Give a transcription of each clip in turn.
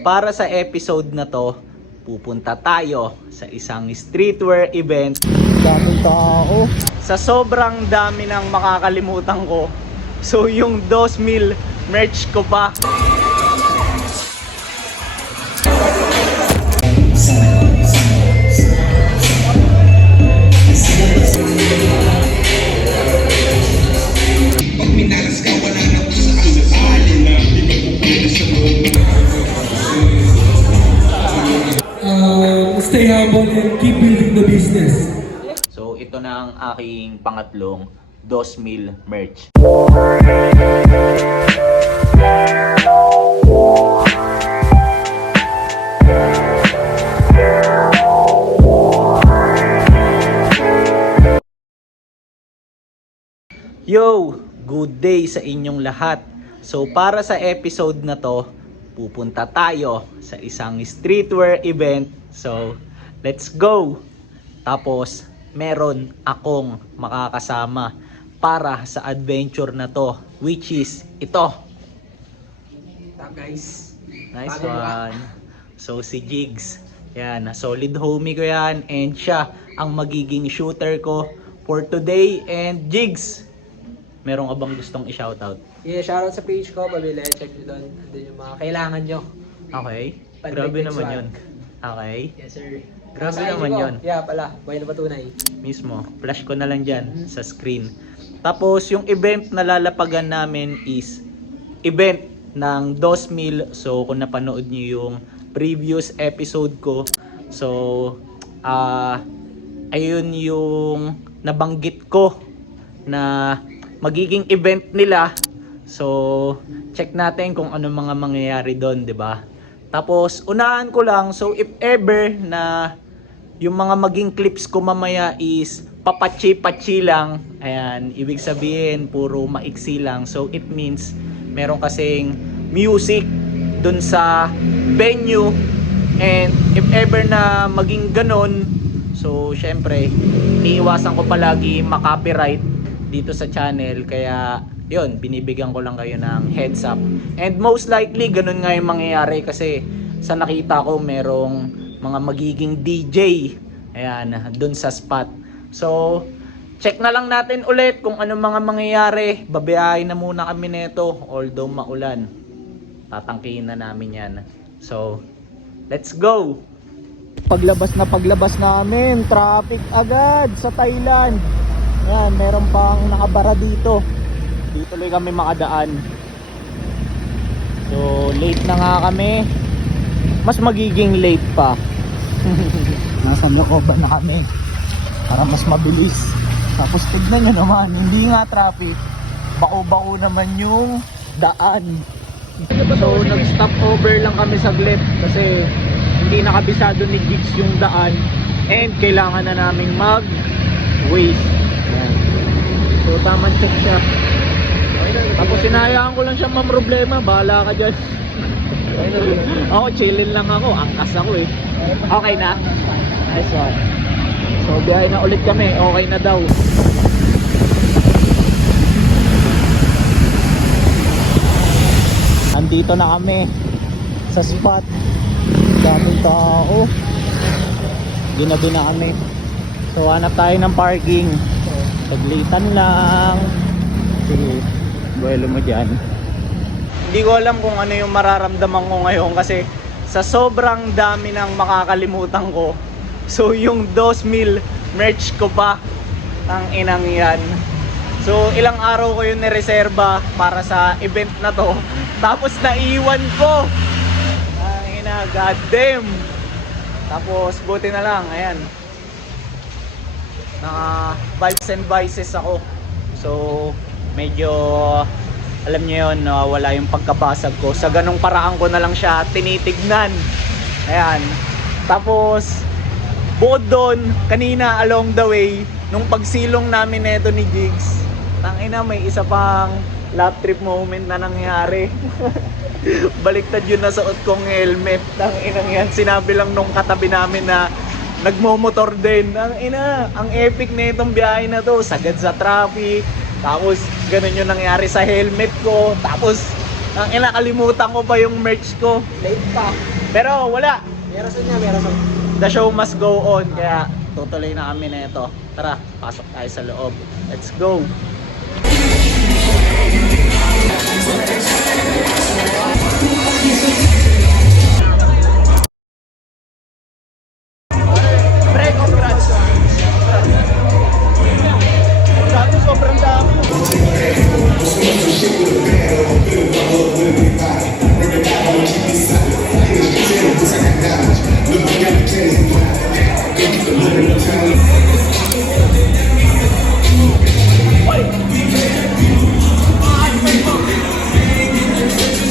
Para sa episode na to, pupunta tayo sa isang streetwear event. Daming tao. Sa sobrang dami ng makakalimutan ko, so yung 2,000 merch ko pa. Stay humble and keep building the business. So ito na ang aking pangatlong 2,000 merch. Yo! Good day sa inyong lahat. So para sa episode na to, pupunta tayo sa isang streetwear event. So let's go! Tapos meron akong makakasama para sa adventure na to, which is ito. Guys. Nice one. So si Jigs, yan, solid homie ko yan, and siya ang magiging shooter ko for today. And Jigs, meron ka bang gustong i-shoutout? Yeah, shoutout sa page ko, pabili, check nyo doon. Andun yung mga kailangan nyo. Okay, Pag grabe may naman swag. yun. Okay, Yes sir. Grabe Sa IG naman ko, yun. Yeah pala, buhay na patunay. mismo. Flash ko na lang dyan sa screen. Tapos yung event na lalapagan namin is event ng 2,000. So kung napanood nyo yung previous episode ko, so ayun yung nabanggit ko na magiging event nila. So check natin kung ano mga mangyayari doon, 'di ba? Tapos unahan ko lang, so if ever na yung mga maging clips ko mamaya is papachi-pachi lang, ayan, ibig sabihin puro maiksi lang. So it means meron kasing music dun sa venue, and if ever na maging ganon, so syempre iniiwasan ko palagi makopyright dito sa channel, kaya yun, binibigyan ko lang kayo ng heads up. And most likely ganun nga yung mangyayari, kasi sa nakita ko merong mga magiging DJ, ayan, dun sa spot. So check na lang natin ulit kung ano mga mangyayari. Babiyahin na muna kami nito, although maulan, tatangkihin na namin yan. So let's go. Paglabas namin, traffic agad sa Thailand. Ayan, meron pang nakabara dito. Dito tuloy kami makadaan. So late na nga kami. Mas magiging late pa. Nasa Locoban na kami para mas mabilis. Tapos tignan nyo naman, hindi nga traffic, bako-bako naman yung daan. So nag-stop over lang kami saglit kasi hindi nakabisado ni Jigs yung daan, and kailangan na naming mag-waste. So tamang check siya. Tapos sinayaan ko lang siya, ma'am, problema, bahala ka dyan. Ako, chillin lang ako, angkas ako eh. Okay na? Nice one. So biyahe na ulit kami, okay na daw. Andito na kami sa spot. Daming tao. Ginabi na kami. So hanap tayo ng parking. Saglitan lang. Sige, buwelo mo dyan. Hindi ko alam kung ano yung mararamdaman ko ngayon, kasi sa sobrang dami ng makakalimutan ko, so yung 2,000 merch ko pa, ang inang yan. So ilang araw ko yun nireserba para sa event na to, tapos naiwan ko. Ang ina, god damn. Tapos buti na lang, ayan, naka vibes and vices ako. So medyo, alam niyo yun, nawawala yung pagkabasag ko. Sa ganong paraan ko na lang siya tinitignan. Ayan. Tapos bukod doon, kanina along the way, nung pagsilong namin neto ni Jigs, tangina, may isa pang lap trip moment na nangyari. Baliktad yun na suot kong helmet. Tanginang yan, sinabi lang nung katabi namin na nagmomotor din. Tangina, ang epic na itong biyahe na to, sagad sa traffic. Tapos ganun yung nangyari sa helmet ko. Tapos Ang nakalimutan ko pa yung merch ko. Late pa. Pero wala. Meron niya, meron. The show must go on. Kaya tutuloy na kami na ito. Tara, pasok tayo sa loob. Let's go. Pre, congrats. Sabi, sobrang dami.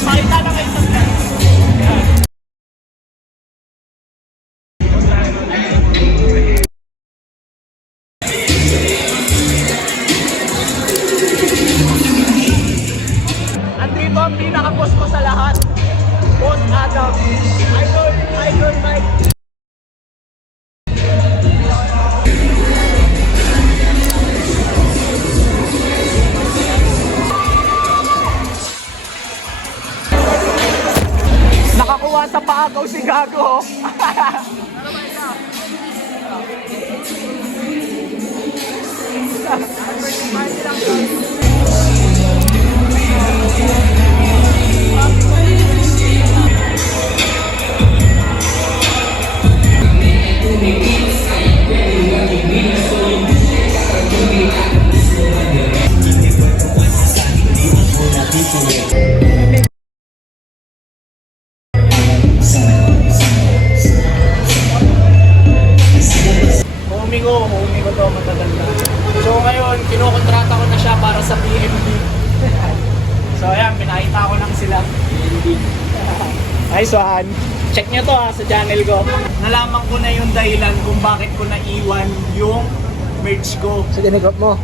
Pakita na kayo sa andito ang pinaka-boss ko sa lahat. Boss Adam. Idol Mike. Nakakuha sa paagaw si Gago. Humingo to matagal na. So ngayon, kinokontrata ko na siya para sa PMD. So ayan, pinakita ko lang sila. PMD. Nice one. Check nyo to sa channel ko. Nalaman ko na yung dahilan kung bakit ko naiwan yung merch ko. So, dinigop mo.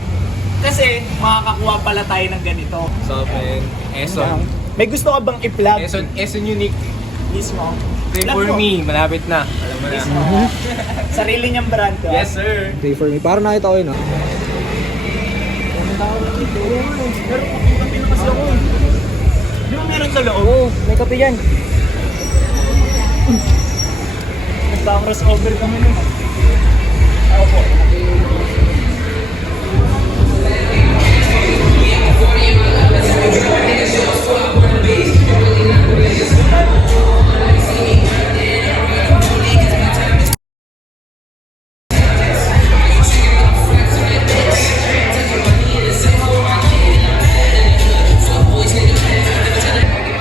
Kasi makakakuha pala tayo ng ganito. So, man, Eson. May gusto ka bang i-plug? Eson Unique. Mismo. Pray Plug for mo. me. Malapit na. Alam mo na. Mismo. Sarili niyang brand to. Yes, sir. Pray for me. Parang nakita ko yun, ah. Meron pa kape na kasi ako. Di ba meron sa loob? Oo, may kape yan. Nagka-crossover kami nun. Ako po.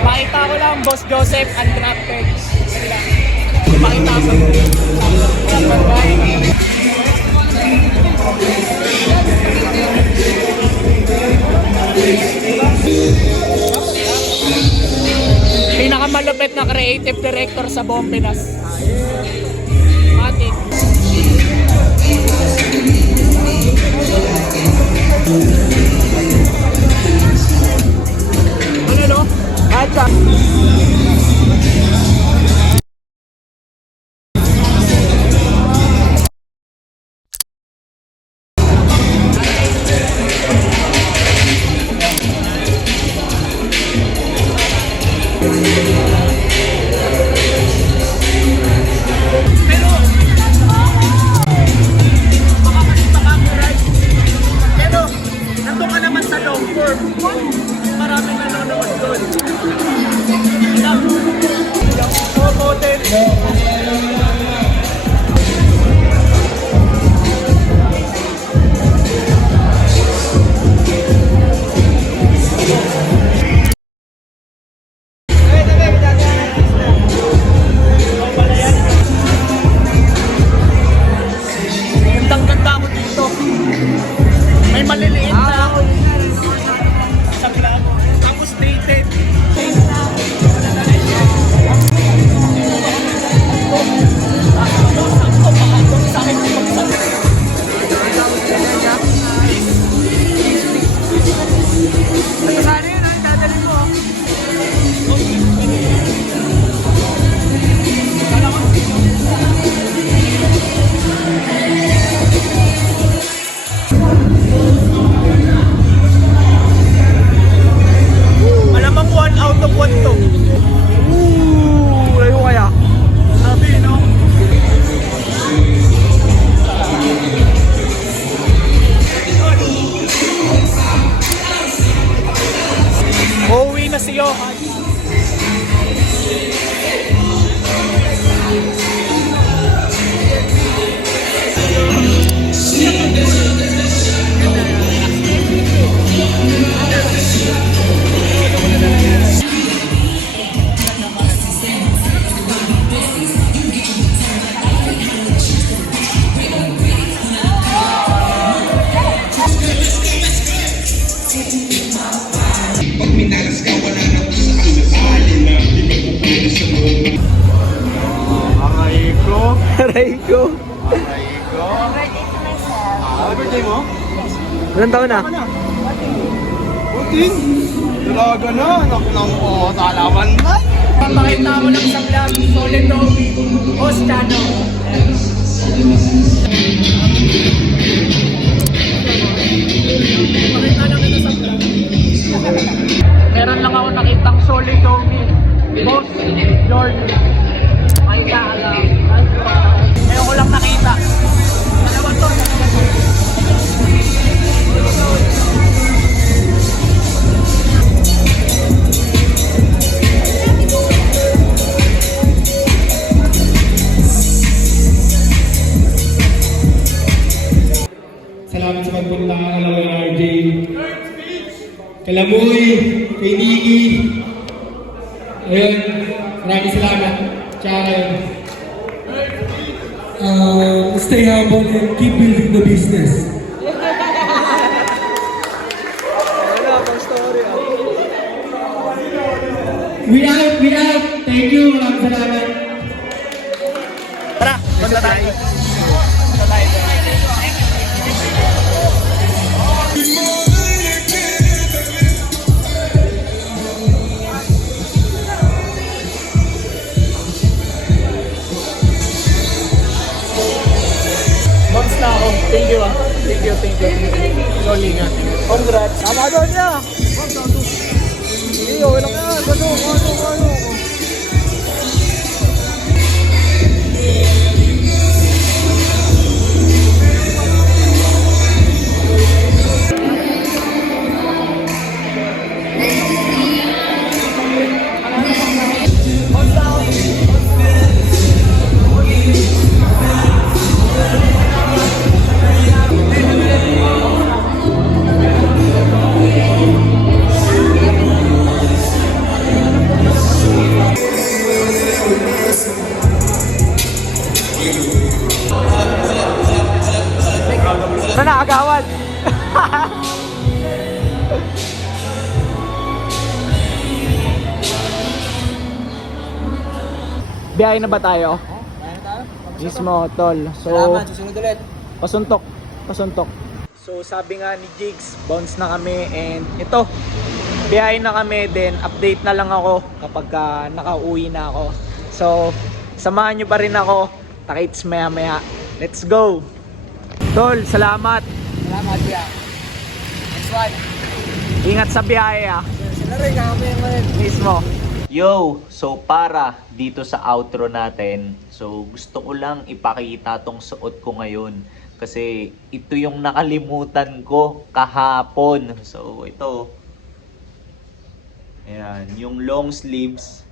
Makita ko lang, Boss Joseph, Undrafted. Makita ko sa barangay. Pinakamalupit na creative director sa buong Pinas. Matik. Ano no? Acha. Pero baka kasi copyright. Pero nandun ka naman sa long form. Maraming nanonood doon. Aray ko. Birthday mo? Ilan taon na? 14? Dalaga na, anak ng talaman na. Papakita mo lang sa vlog, Solid Toby, Ostano. Pakita lang ito sa vlog. Meron lang ako nakitang solid Tommy. Boss, Lord. Ay kaalam. Ngayon ko lang nakita. Dalawa to. Salamat sa pagpunta ka kay RJ. Kalamoy, kay Nikki. Ayun, maraming salamat. Tsaka kayo. Stay humble and keep building the business. We out. Thank you. Maraming salamat. Tara, punta tayo. Punta tayo. Bounce na ako. Thank you. Thank you. Sorry nga. Congrats. Tama doon niya. Iyo, wala ka. Ano. Sana agawad. Biyahe na ba tayo? Mismo, tol. So, Salamat, susunod ulit. pasuntok. So, sabi nga ni Jigs, bounce na kami and ito, biyahe na kami, then update na lang ako kapag nakauwi na ako. So, samahan nyo pa rin ako. Takits maya. Let's go! Tol, salamat. Salamat, Kuya. Next one. Ingat sa biyahe ah. Sila rin, kakapin mo rin. Mismo. Yo, so para dito sa outro natin, so gusto ko lang ipakita tong suot ko ngayon kasi ito yung nakalimutan ko kahapon. So ito. Ayan, yung long sleeves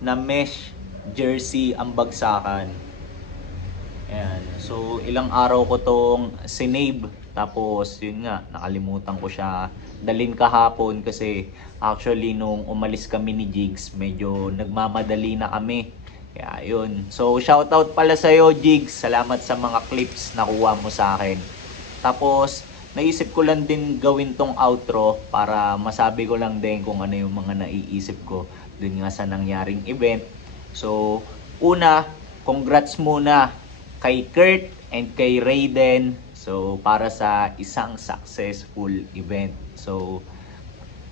na mesh jersey ang bagsakan. Ayan, so ilang araw ko tong sinave. Tapos yun nga, nakalimutan ko siya dalhin kahapon kasi actually nung umalis kami ni Jigs, medyo nagmamadali na kami. Kaya yun. So shoutout pala sa'yo Jigs, salamat sa mga clips na kuha mo sa akin. Tapos naisip ko lang din gawin tong outro para masabi ko lang din kung ano yung mga naiisip ko dun nga sa nangyaring event. So una, congrats muna kay Kurt and kay Raiden. So, para sa isang successful event. So,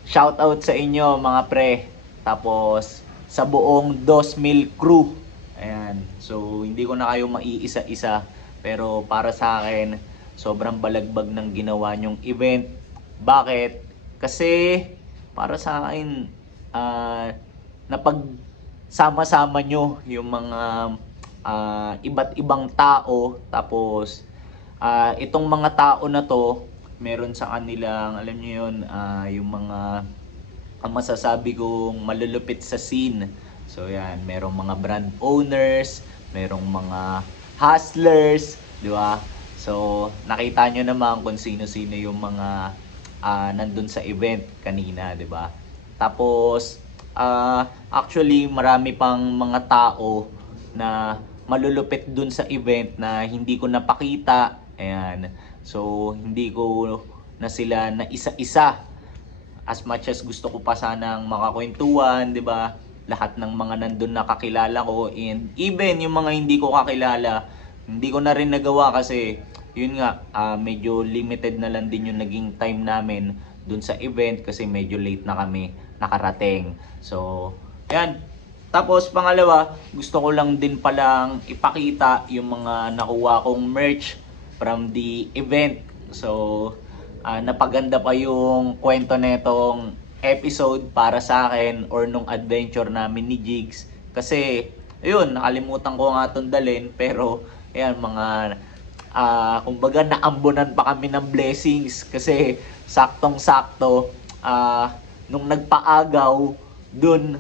shout out sa inyo mga pre. Tapos, sa buong 2,000 crew. Ayan. So, hindi ko na kayo maiisa-isa. Pero para sa akin, sobrang balagbag ng ginawa nyong event. Bakit? Kasi, para sa akin, napagsama-sama nyo yung mga iba't ibang tao. Tapos, itong mga tao na to, meron sa kanilang, alam niyo yun, yung mga, ang masasabi kong malulupit sa scene. So yan, merong mga brand owners, merong mga hustlers, di ba? So nakita nyo naman kung sino-sino yung mga nandun sa event kanina, di ba? Tapos, actually marami pang mga tao na malulupit dun sa event na hindi ko napakita. Ayan. So, hindi ko na sila na isa-isa. As much as gusto ko pa sanang makakwentuhan, 'di ba? lahat ng mga nandun na kakilala ko, and even yung mga hindi ko kakilala, hindi ko na rin nagawa kasi yun nga, medyo limited na lang din yung naging time namin dun sa event kasi medyo late na kami nakarating. So, yan. Tapos pangalawa, gusto ko lang din palang ipakita yung mga nakuha kong merch from the event. So, napaganda pa yung kwento netong episode para sa akin or nung adventure namin ni Jigs. Kasi, ayun, nakalimutan ko nga itong dalhin. Pero, ayan, mga, kumbaga, naambunan pa kami ng blessings. Kasi, saktong-sakto, nung nagpaagaw, dun,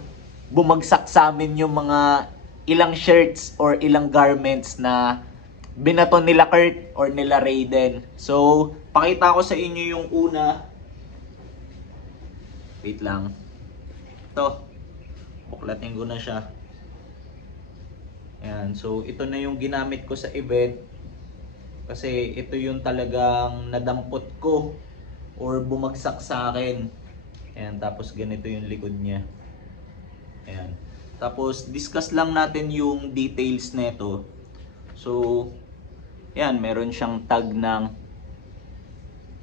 bumagsak sa amin yung mga ilang shirts or ilang garments na binato nila Kurt or nila Raiden. So, pakita ko sa inyo yung una. Wait lang. Ito. Buklatin ko na siya. Ayan. So, ito na yung ginamit ko sa event. Kasi ito yung talagang nadampot ko or bumagsak sa akin. Ayan. Tapos ganito yung likod niya. Ayan. Tapos, discuss lang natin yung details nito. So, ayan. Meron siyang tag ng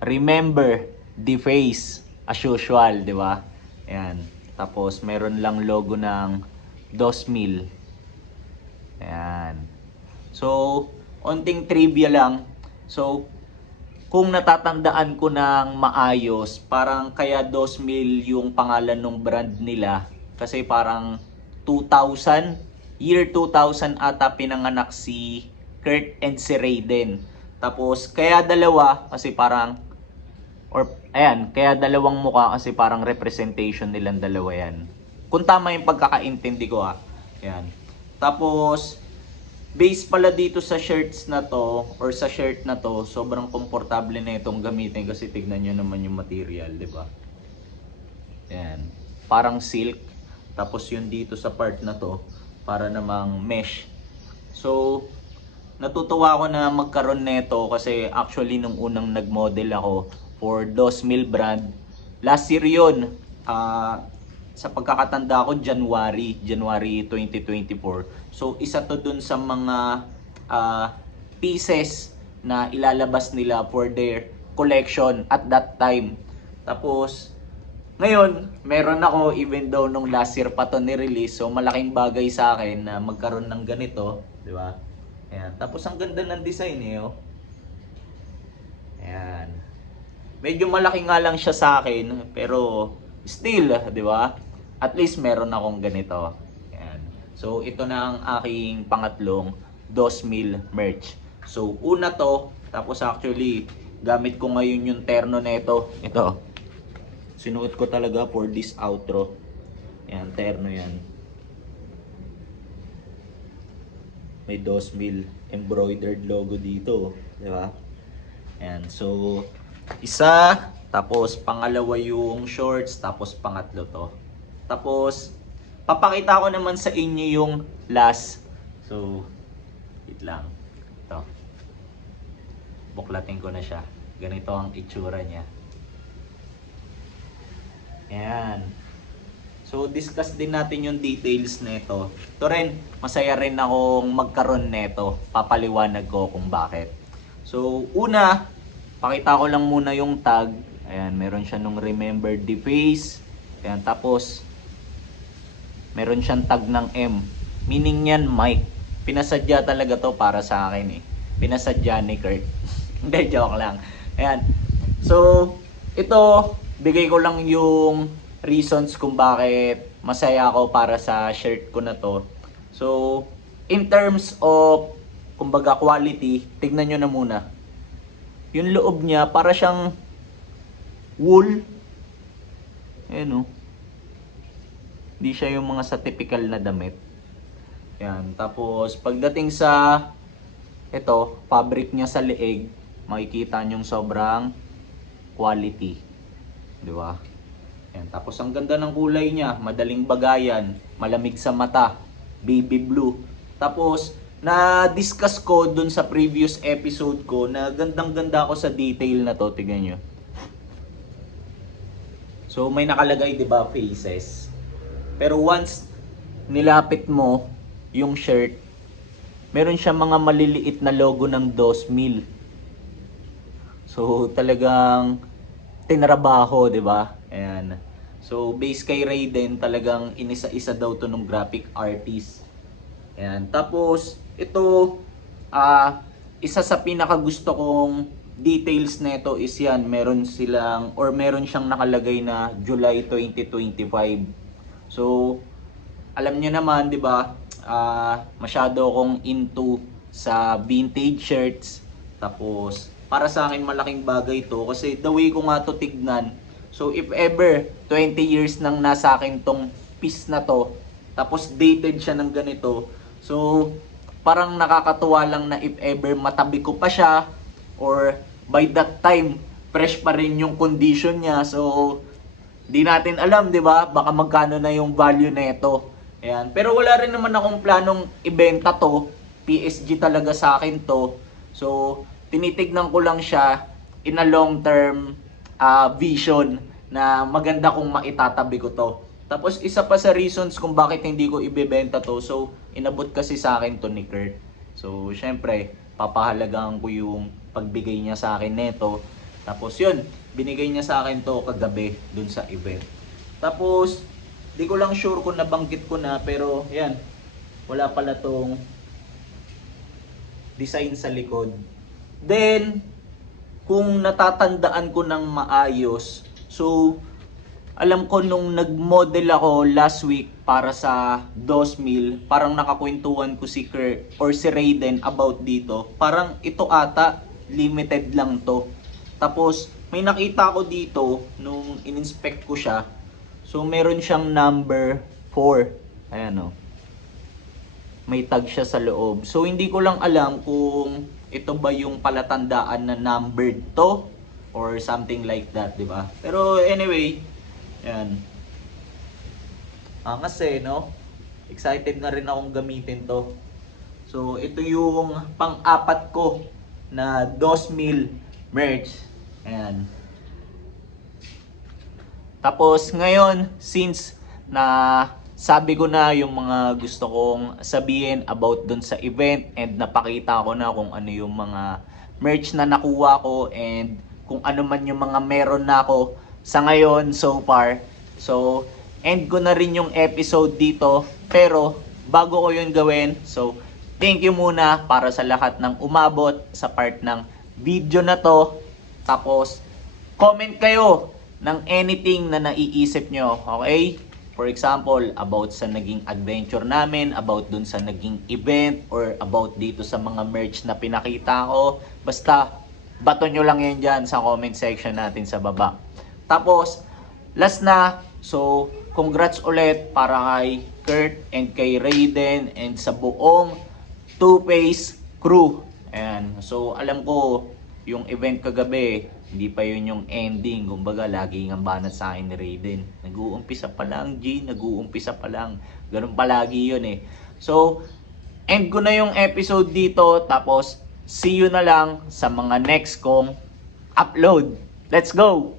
Remember the Face. As usual, di ba? Ayan. Tapos, meron lang logo ng 2,000. Ayan. So, onting trivia lang. So, kung natatandaan ko ng maayos, parang kaya 2,000 yung pangalan ng brand nila. Kasi parang 2000, year 2000 ata pinanganak si Kurt and si Raiden. Tapos, kaya dalawa, kasi parang ayan, kaya dalawang mukha kasi parang representation nilang dalawa yan. Kung tama yung pagkakaintindi ko Ayan. Tapos, base pala dito sa shirts na to, or sa shirt na to, sobrang komportable na itong gamitin kasi tignan nyo naman yung material, di ba? Ayan. Parang silk. Tapos yun dito sa part na to, para namang mesh. So, natutuwa ako na magkaroon nito kasi actually nung unang nag-model ako for 2,000 brand. Last year yun. Sa pagkakatanda ko, January 2024. So, isa to dun sa mga pieces na ilalabas nila for their collection at that time. Tapos, ngayon, meron ako even though nung last year pa to ni-release. So, malaking bagay sa akin na magkaroon ng ganito. Di ba? Ayan. Tapos, ang ganda ng design Ayan. Medyo malaki nga lang siya sa akin, pero still, di ba? At least meron akong ganito. Ayan. So, ito na ang aking pangatlong 2,000 merch. So, una to, tapos actually, gamit ko ngayon yung terno nito. Ito. Sinuot ko talaga for this outro. Ayan, terno yan. May 2,000 embroidered logo dito, di ba? Ayan, so isa, tapos pangalawa yung shorts, tapos pangatlo to. Tapos papakita ko naman sa inyo yung last. So, wait lang. Ito. Buklatin ko na siya. Ganito ang itsura niya. Ayan. So, discuss din natin yung details nito. Ito rin, masaya rin akong magkaroon nito. Papaliwanag ko kung bakit. So, una, pakita ko lang muna yung tag. Ayan, meron siya nung Remember the Face. Ayan, tapos, meron siyang tag ng M. Meaning yan, Mike. Pinasadya talaga to para sa akin Pinasadya ni Kurt. Hindi, joke lang. Ayan. So, ito, bigay ko lang yung reasons kung bakit masaya ako para sa shirt ko na to. So, in terms of, kumbaga, quality, tignan nyo na muna. Yung loob niya, para siyang wool. Ayan Hindi siya yung mga sa typical na damit. Ayan. Tapos, pagdating sa ito, fabric niya sa leeg, makikita nyong sobrang quality. Di ba? Ayan. Tapos, ang ganda ng kulay niya. Madaling bagayan. Malamig sa mata. Baby blue. Tapos, na-discuss ko dun sa previous episode ko na gandang-ganda ako sa detail na to. Tignan nyo. So, may nakalagay, di ba, faces. Pero once nilapit mo yung shirt, meron siya mga maliliit na logo ng 2,000. So talagang tinrabaho, 'di ba? Ayan. So base kay Raiden, talagang inisa-isa daw to ng graphic artist. Ayan. Tapos ito isa sa pinaka gusto kong details nito is yan, meron siyang nakalagay na July 2025. So alam niyo naman, 'di ba? Masyado akong into sa vintage shirts. Tapos para sa akin malaking bagay to kasi the way ko nga to tignan. So if ever 20 years nang nasa akin tong piece na to, tapos dated siya ng ganito, so parang nakakatuwa lang na if ever matabi ko pa siya, or by that time fresh pa rin yung condition niya. So di natin alam, 'di ba? Baka magkano na yung value nito. Ayan. Pero wala rin naman akong planong ibenta to. PSG talaga sa akin to. So tinitignan ko lang siya in a long term vision na maganda kung maitatabi ko to. Tapos isa pa sa reasons kung bakit hindi ko ibebenta to, so inabot kasi sa akin to ni Kurt. So syempre, papahalagaan ko yung pagbigay niya sa akin neto. Tapos yun, binigay niya sa akin to kagabi dun sa event. Tapos di ko lang sure kung nabanggit ko na, pero yan, wala pala tong design sa likod. Then, kung natatandaan ko ng maayos, so, alam ko nung nag-model ako last week para sa 2,000, parang nakakwentuhan ko si Kurt or si Raiden about dito. Parang ito ata, limited lang to. Tapos, may nakita ko dito nung in-inspect ko siya. So, meron siyang number 4. Ayan o. May tag siya sa loob. So, hindi ko lang alam kung ito ba yung palatandaan na numbered to or something like that, di ba? Pero anyway, yan. Kasi, no? Excited na rin akong gamitin to. So, ito yung pang-apat ko na 2,000 merch. Ayan. Tapos, ngayon, since na sabi ko na yung mga gusto kong sabihin about dun sa event and napakita ko na kung ano yung mga merch na nakuha ko and kung ano man yung mga meron na ako sa ngayon so far. So, end ko na rin yung episode dito. Pero, bago ko yun gawin, so, thank you muna para sa lahat ng umabot sa part ng video na to. Tapos, comment kayo ng anything na naiisip nyo, okay? For example, about sa naging adventure namin, about dun sa naging event, or about dito sa mga merch na pinakita ko. Basta, bato nyo lang yan dyan sa comment section natin sa baba. Tapos, last na, so, congrats ulit para kay Kurt and kay Raiden and sa buong Two-Face crew. Ayan. So, alam ko, yung event kagabi, hindi pa yun yung ending. Kumbaga, lagi nga banat sa akin ni Raiden. Nag-uumpisa pa lang, G. Nag-uumpisa pa lang. Ganun palagi yun eh. So, end ko na yung episode dito. Tapos, see you na lang sa mga next kong upload. Let's go!